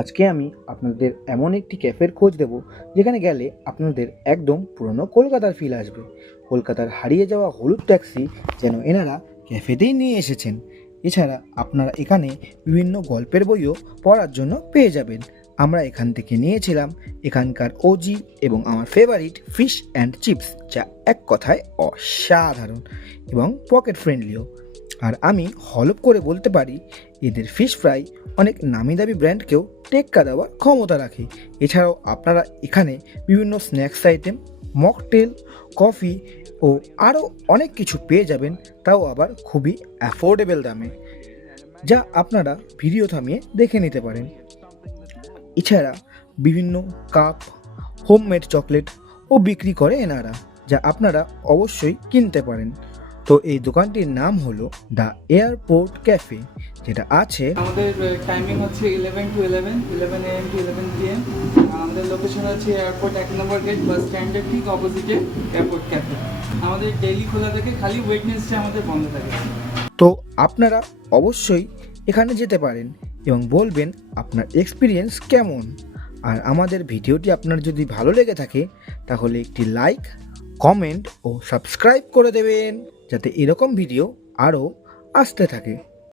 আজকে আমি আপনাদের এমন একটি ক্যাফের খোঁজ দেব যেখানে গেলে আপনাদের একদম পুরনো কলকাতার ফিল আসবে। কলকাতার হারিয়ে যাওয়া হলুদ ট্যাক্সি যেন এনারা ক্যাফেতেই নিয়ে এসেছেন। এছাড়া আপনারা এখানে বিভিন্ন গল্পের বইও পড়ার জন্য পেয়ে যাবেন। আমরা এখান থেকে নিয়েছিলাম এখানকার ওজি এবং আমার ফেভারিট ফিশ অ্যান্ড চিপস, যা এক কথায় অসাধারণ এবং পকেট ফ্রেন্ডলিও। আর আমি হলপ করে বলতে পারি এদের ফিশ ফ্রাই অনেক নামি দামি ব্র্যান্ডকেও টেক্কা দেওয়ার ক্ষমতা রাখে। এছাড়াও আপনারা এখানে বিভিন্ন স্ন্যাক্স আইটেম, মকটেল, কফি ও আরও অনেক কিছু পেয়ে যাবেন, তাও আবার খুবই অ্যাফোর্ডেবল দামে, যা আপনারা ভিডিও থামিয়ে দেখে নিতে পারেন। এছাড়া বিভিন্ন কাপ, হোমমেড চকলেট ও বিক্রি করে এনারা, যা আপনারা অবশ্যই কিনতে পারেন। তো এই দোকানটির নাম হলো দ্য এয়ারপোর্ট ক্যাফে, যেটা আছে আমাদের টাইমিং হচ্ছে 11 to 11, 11 AM to 11 PM। আমাদের লোকেশন হচ্ছে এয়ারপোর্ট 1 নম্বর গেট, বাস স্ট্যান্ডের ঠিক অপোজিটে এয়ারপোর্ট ক্যাফে। আমাদের ডেইলি খোলা থাকে, খালি ওয়েডনেসডে আমাদের বন্ধ থাকে। তো আপনারা অবশ্যই এখানে যেতে পারেন এবং বলবেন আপনার এক্সপিরিয়েন্স কেমন। আর আমাদের ভিডিওটি আপনার যদি ভালো লেগে থাকে তাহলে একটি লাইক, কমেন্ট ও সাবস্ক্রাইব করে দেবেন, যাতে এরকম ভিডিও আরও আসতে থাকে।